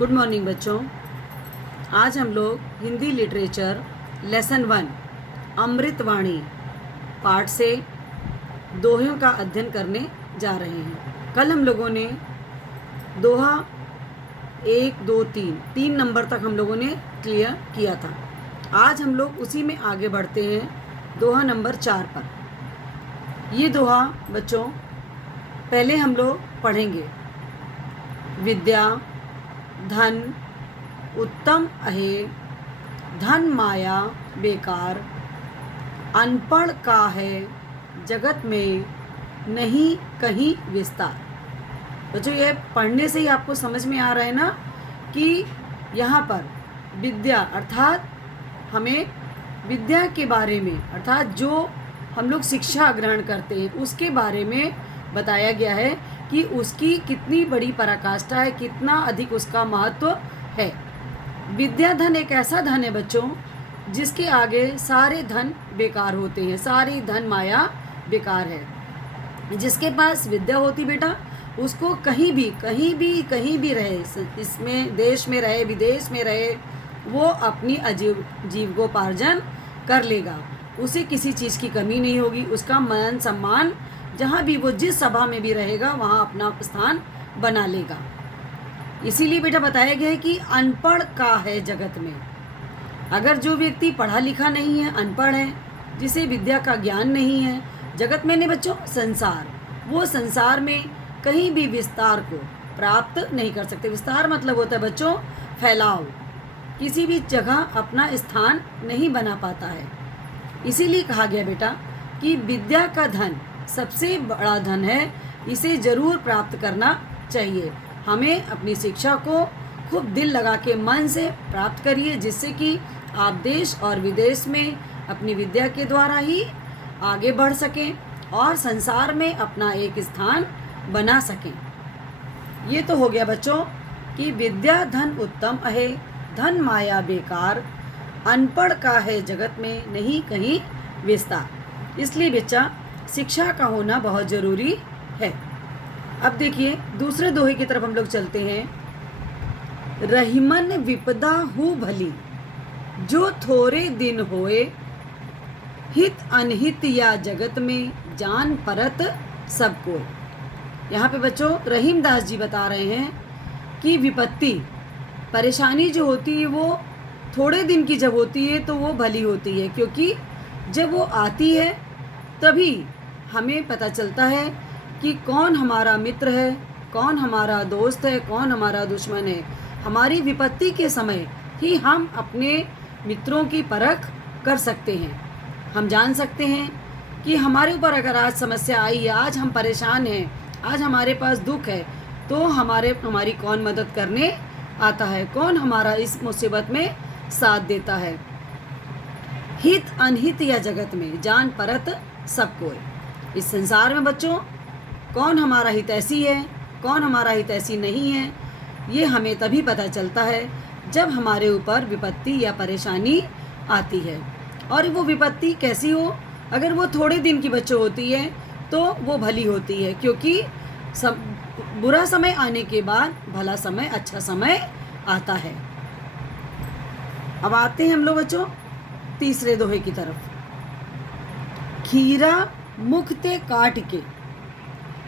Good morning बच्चों। आज हम लोग हिंदी लिटरेचर लेसन 1 अमृतवाणी पाठ से दोहों का अध्ययन करने जा रहे हैं। कल हम लोगों ने दोहा 1, 2, 3 नंबर तक हम लोगों ने क्लियर किया था। आज हम लोग उसी में आगे बढ़ते हैं दोहा नंबर 4 पर। ये दोहा बच्चों पहले हम लोग पढ़ेंगे। विद्या धन उत्तम अहे, धन माया बेकार, अनपढ़ का है जगत में नहीं कहीं विस्तार। बच्चों ये पढ़ने से ही आपको समझ में आ रहा है ना कि यहाँ पर विद्या अर्थात हमें विद्या के बारे में अर्थात जो हम लोग शिक्षा ग्रहण करते हैं उसके बारे में बताया गया है कि उसकी कितनी बड़ी पराकाष्ठा है, कितना अधिक उसका महत्व है। विद्या धन एक ऐसा धन है बच्चों जिसके आगे सारे धन बेकार होते हैं, सारी धन माया बेकार है। जिसके पास विद्या होती बेटा उसको कहीं भी रहे, इसमें देश में रहे विदेश में रहे, वो अपनी जीविकोपार्जन कर लेगा। उसे किसी चीज़ की कमी नहीं होगी। उसका मान सम्मान जहाँ भी वो जिस सभा में भी रहेगा वहाँ अपना स्थान बना लेगा। इसीलिए बेटा बताया गया है कि अनपढ़ का है जगत में। अगर जो व्यक्ति पढ़ा लिखा नहीं है, अनपढ़ है, जिसे विद्या का ज्ञान नहीं है, जगत में नहीं बच्चों संसार, वो संसार में कहीं भी विस्तार को प्राप्त नहीं कर सकते। विस्तार मतलब होता है बच्चों फैलाव, किसी भी जगह अपना स्थान नहीं बना पाता है। इसीलिए कहा गया बेटा कि विद्या का धन सबसे बड़ा धन है, इसे ज़रूर प्राप्त करना चाहिए। हमें अपनी शिक्षा को खूब दिल लगा के मन से प्राप्त करिए, जिससे कि आप देश और विदेश में अपनी विद्या के द्वारा ही आगे बढ़ सकें और संसार में अपना एक स्थान बना सकें। ये तो हो गया बच्चों कि विद्या धन उत्तम है, धन माया बेकार, अनपढ़ का है जगत में नहीं कहीं विस्तार। इसलिए बच्चा शिक्षा का होना बहुत ज़रूरी है। अब देखिए दूसरे दोहे की तरफ हम लोग चलते हैं। रहीमन विपदा हु भली, जो थोड़े दिन होए, हित अनहित या जगत में जान परत सबको। यहाँ पे बच्चों रहीम दास जी बता रहे हैं कि विपत्ति परेशानी जो होती है वो थोड़े दिन की जब होती है तो वो भली होती है, क्योंकि जब वो आती है तभी हमें पता चलता है कि कौन हमारा मित्र है, कौन हमारा दोस्त है, कौन हमारा दुश्मन है। हमारी विपत्ति के समय ही हम अपने मित्रों की परख कर सकते हैं। हम जान सकते हैं कि हमारे ऊपर अगर आज समस्या आई है, आज हम परेशान हैं, आज हमारे पास दुख है, तो हमारी कौन मदद करने आता है, कौन हमारा इस मुसीबत में साथ देता है। हित अनहित या जगत में जान परत सबको। इस संसार में बच्चों कौन हमारा हितैषी है, कौन हमारा हितैषी नहीं है, ये हमें तभी पता चलता है जब हमारे ऊपर विपत्ति या परेशानी आती है। और वो विपत्ति कैसी हो, अगर वो थोड़े दिन की बच्चों होती है तो वो भली होती है, क्योंकि बुरा समय आने के बाद भला समय, अच्छा समय आता है। अब आते हैं हम लोग बच्चों तीसरे दोहे की तरफ। खीरा मुखते काट के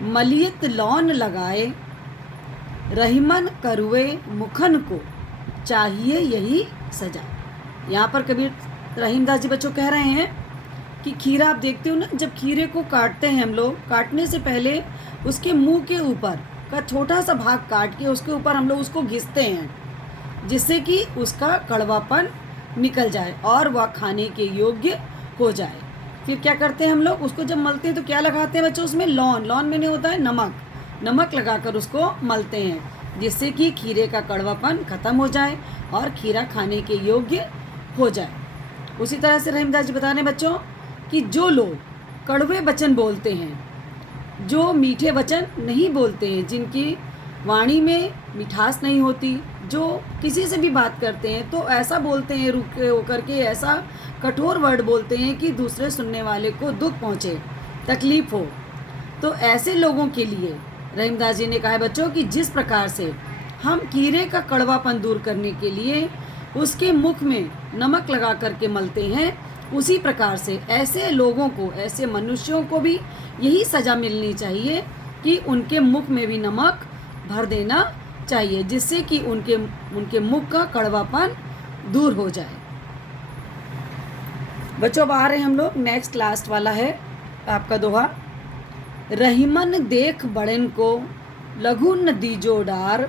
मलियत लौन लगाए, रहीमन करुए मुखन को चाहिए यही सजा। यहाँ पर कबीर रहीमदास जी बच्चों कह रहे हैं कि खीरा आप देखते हो ना, जब खीरे को काटते हैं हम लोग, काटने से पहले उसके मुंह के ऊपर का छोटा सा भाग काट के उसके ऊपर हम लोग उसको घिसते हैं, जिससे कि उसका कड़वापन निकल जाए और वह खाने के योग्य हो जाए। फिर क्या करते हैं हम लोग, उसको जब मलते हैं तो क्या लगाते हैं बच्चों उसमें लौन में नहीं होता है नमक लगाकर उसको मलते हैं, जिससे कि खीरे का कड़वापन खत्म हो जाए और खीरा खाने के योग्य हो जाए। उसी तरह से रहीमदास जी बता रहे हैं बच्चों कि जो लोग कड़वे वचन बोलते हैं, जो मीठे वचन नहीं बोलते हैं, जिनकी वाणी में मिठास नहीं होती, जो किसी से भी बात करते हैं तो ऐसा बोलते हैं रुके होकर के, ऐसा कठोर वर्ड बोलते हैं कि दूसरे सुनने वाले को दुख पहुँचे, तकलीफ़ हो, तो ऐसे लोगों के लिए रहीमदास जी ने कहा है बच्चों कि जिस प्रकार से हम कीड़े का कड़वापन दूर करने के लिए उसके मुख में नमक लगा करके मलते हैं, उसी प्रकार से ऐसे लोगों को, ऐसे मनुष्यों को भी यही सज़ा मिलनी चाहिए कि उनके मुख में भी नमक भर देना चाहिए, जिससे कि उनके मुख का कड़वापन दूर हो जाए। बच्चों अब आ रहे हैं हम लोग, नेक्स्ट लास्ट वाला है आपका दोहा। रहीमन देख बड़न को लघु न दीजो डार,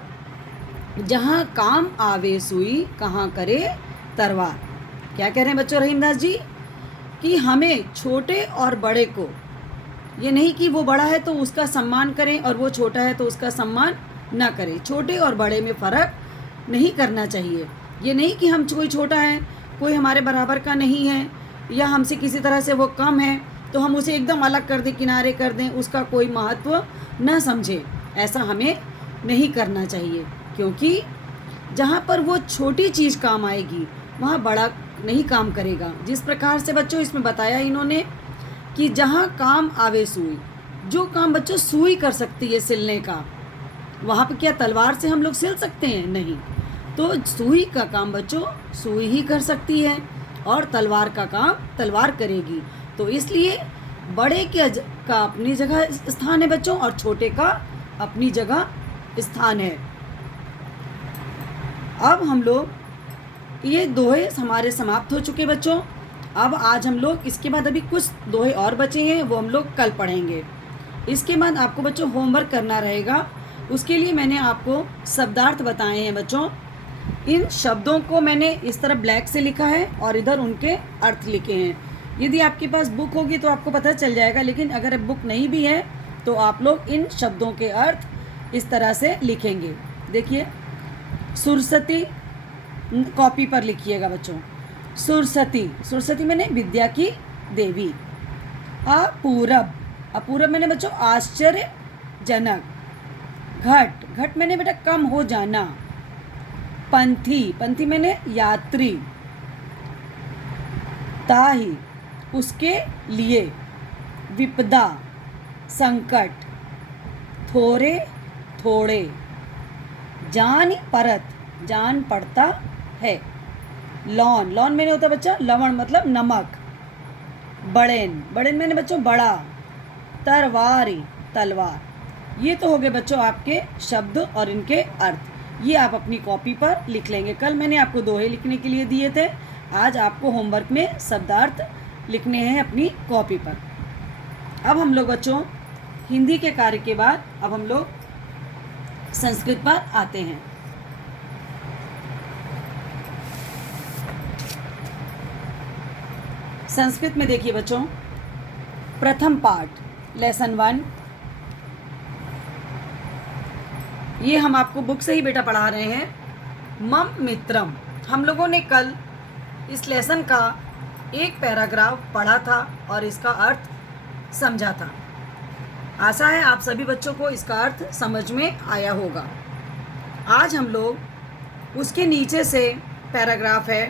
जहाँ काम आवे सुई कहाँ करे तरवार। क्या कह रहे हैं बच्चों रहीमदास जी? कि हमें छोटे और बड़े को, ये नहीं कि वो बड़ा है तो उसका सम्मान करें और वो छोटा है तो उसका सम्मान ना करें। छोटे और बड़े में फ़र्क नहीं करना चाहिए। ये नहीं कि हम कोई छोटा है, कोई हमारे बराबर का नहीं है, या हमसे किसी तरह से वो कम है तो हम उसे एकदम अलग कर दें, किनारे कर दें, उसका कोई महत्व न समझें। ऐसा हमें नहीं करना चाहिए, क्योंकि जहाँ पर वो छोटी चीज़ काम आएगी वहाँ बड़ा नहीं काम करेगा। जिस प्रकार से बच्चों इसमें बताया इन्होंने कि जहाँ काम आवे सुई, जो काम बच्चों सुई कर सकती है सिलने का, वहाँ पर क्या तलवार से हम लोग सिल सकते हैं? नहीं। तो सुई का काम बच्चों सुई ही कर सकती है और तलवार का काम तलवार करेगी। तो इसलिए बड़े का अपनी जगह स्थान है बच्चों, और छोटे का अपनी जगह स्थान है। अब हम लोग ये दोहे हमारे समाप्त हो चुके बच्चों। अब आज हम लोग इसके बाद अभी कुछ दोहे और बचे हैं, वो हम लोग कल पढ़ेंगे। इसके बाद आपको बच्चों होमवर्क करना रहेगा। उसके लिए मैंने आपको शब्दार्थ बताए हैं बच्चों। इन शब्दों को मैंने इस तरह ब्लैक से लिखा है और इधर उनके अर्थ लिखे हैं। यदि आपके पास बुक होगी तो आपको पता चल जाएगा, लेकिन अगर बुक नहीं भी है तो आप लोग इन शब्दों के अर्थ इस तरह से लिखेंगे। देखिए, सुरसती कॉपी पर लिखिएगा बच्चों। सुरसती, सुरसती मैंने विद्या की देवी। अपूरब, अपूरब मैंने बच्चों आश्चर्यजनक। घट, घट मैंने बेटा कम हो जाना। पंथी, पंथी मैंने यात्री। ताही, उसके लिए। विपदा, संकट। थोरे, थोड़े। जान परत, जान पड़ता है। लौन, लौन मैंने होता बच्चा लवण मतलब नमक। बड़ेन, बड़ेन मैंने बच्चों बड़ा। तरवारी, तलवार। ये तो हो गए बच्चों आपके शब्द और इनके अर्थ। ये आप अपनी कॉपी पर लिख लेंगे। कल मैंने आपको दोहे लिखने के लिए दिए थे, आज आपको होमवर्क में शब्दार्थ लिखने हैं अपनी कॉपी पर। अब हम लोग बच्चों हिंदी के कार्य के बाद अब हम लोग संस्कृत पर आते हैं। संस्कृत में देखिए बच्चों, प्रथम पाठ लेसन 1, ये हम आपको बुक से ही बेटा पढ़ा रहे हैं। मम मित्रम, हम लोगों ने कल इस लेसन का एक पैराग्राफ पढ़ा था और इसका अर्थ समझा था। आशा है आप सभी बच्चों को इसका अर्थ समझ में आया होगा। आज हम लोग उसके नीचे से पैराग्राफ है,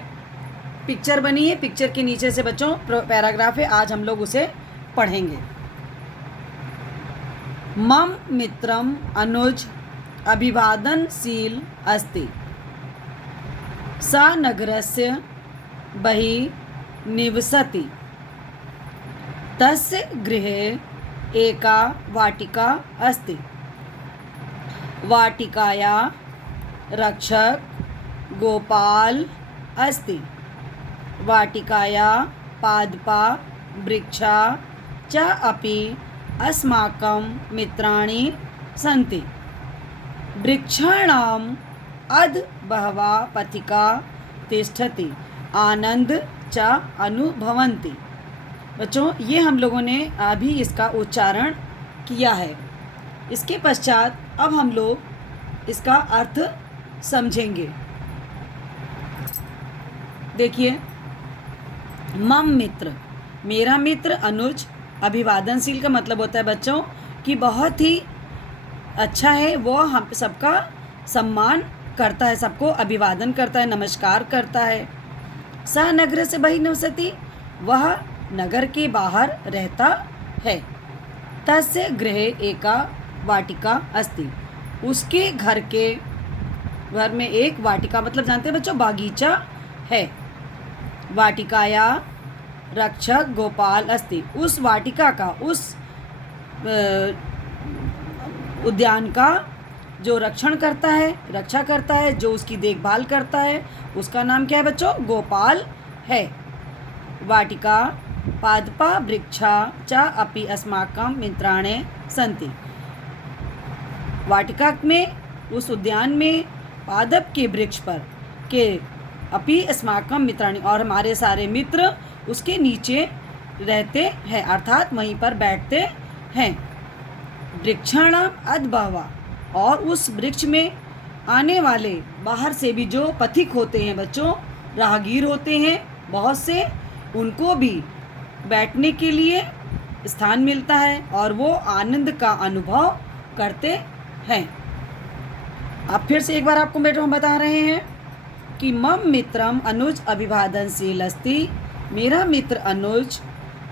पिक्चर बनी है, पिक्चर के नीचे से बच्चों पैराग्राफ है, आज हम लोग उसे पढ़ेंगे। मम मित्रम अनुज अभिवादनशील अस्ति, सा नगरस्य बहिः निवसति, तस्य गृहे एका वाटिका अस्ति, वाटिकाया रक्षक गोपाल अस्ति, वाटिकाया पादपा वृक्षा च अपि अस्माकं मित्राणि सन्ति, वृक्षाणाम् अध बहवा पथिका तिष्ठति, आनंद च अनुभवन्ति। बच्चों ये हम लोगों ने अभी इसका उच्चारण किया है। इसके पश्चात अब हम लोग इसका अर्थ समझेंगे। देखिए, मम मित्र, मेरा मित्र अनुज। अभिवादनशील का मतलब होता है बच्चों कि बहुत ही अच्छा है, वो हम सबका सम्मान करता है, सबको अभिवादन करता है, नमस्कार करता है। स नगर से बहिः निवसति, वह नगर के बाहर रहता है। तस्य गृहे एका वाटिका अस्ति, उसके घर के घर में एक वाटिका, मतलब जानते हैं बच्चों, बागीचा है। वाटिकाया रक्षक गोपाल अस्ति, उस वाटिका का, उस उद्यान का जो रक्षा करता है, जो उसकी देखभाल करता है, उसका नाम क्या है बच्चों? गोपाल है। वाटिका पादपा वृक्षा च अपि अस्माकं मित्राणि सन्ति। वाटिका में, उस उद्यान में पादप के वृक्ष पर के अपि अस्माकं मित्राणि, और हमारे सारे मित्र उसके नीचे रहते हैं, अर्थात वहीं पर बैठते हैं। वृक्षाणाम अद्बहवा, और उस वृक्ष में आने वाले बाहर से भी जो पथिक होते हैं बच्चों, राहगीर होते हैं बहुत से, उनको भी बैठने के लिए स्थान मिलता है और वो आनंद का अनुभव करते हैं। अब फिर से एक बार आपको बेटो हम बता रहे हैं कि मम मित्रम अनुज अभिवादनशील अस्ति, मेरा मित्र अनुज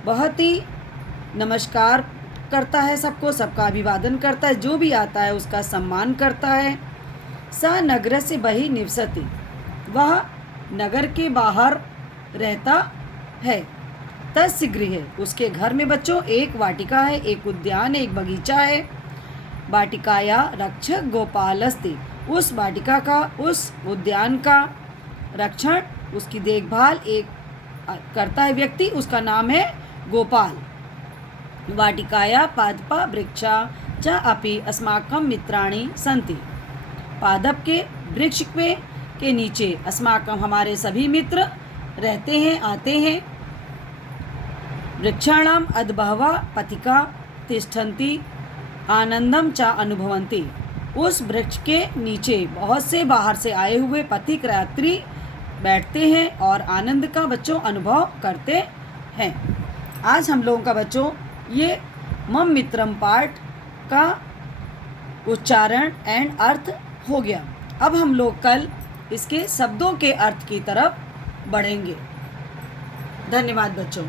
बहुत ही नमस्कार करता है सबको, सबका अभिवादन करता है, जो भी आता है उसका सम्मान करता है। स नगर से बहि निवसति, वह नगर के बाहर रहता है। तस्य गृहे, उसके घर में बच्चों एक वाटिका है, एक उद्यान है, एक बगीचा है। वाटिकाया रक्षक गोपाल अस्ति, उस वाटिका का, उस उद्यान का रक्षण, उसकी देखभाल एक करता है व्यक्ति, उसका नाम है गोपाल। वाटिकाया पादपा वृक्षा च अपि अस्माकं मित्राणि सन्ति, पादप के वृक्ष के नीचे अस्माकं, हमारे सभी मित्र रहते हैं, आते हैं। वृक्षाणाम अद्बहवा पथिका तिष्ठन्ति आनंदम च अनुभवन्ति, उस वृक्ष के नीचे बहुत से बाहर से आए हुए पथिक यात्री बैठते हैं और आनंद का बच्चों अनुभव करते हैं। आज हम लोगों का बच्चों ये मम मित्रम पाठ का उच्चारण एंड अर्थ हो गया। अब हम लोग कल इसके शब्दों के अर्थ की तरफ बढ़ेंगे। धन्यवाद बच्चों।